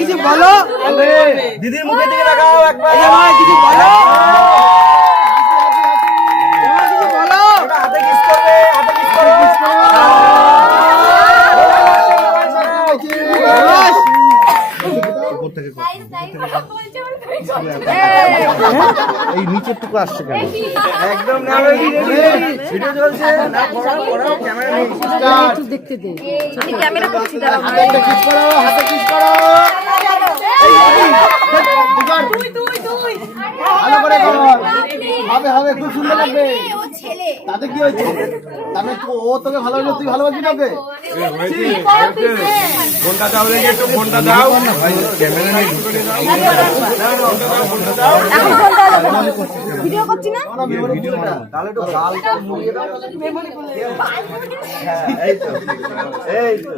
কিছু বলো, দিদির মুখের দিকে তাকাও একবার, কিছু বলো, কিছু বলো, হাতে কিস করবে, হাতে কিস করো। এই নিচের টুকু আসছে কেন? একদম না, ভিডিও চলছে না, ক্যামেরা নেই, দেখতে দে, ক্যামেরা করছি, হাতে কিস করো, হাতে কিস করো। ভালো করে করো, হবে হবে, খুব সুন্দর লাগবে। তাতে কি হয়েছে? তাহলে ও তোকে ভালোবাসে, তুই ভালোবাসি তোকে? ফোনটা দাও, একটু ফোনটা দাও, ক্যামেরা নেই, ভিডিও করছি না, তাহলে একটু গালটা মুড়িয়ে দাও। হ্যাঁ, এই তো, এই তো।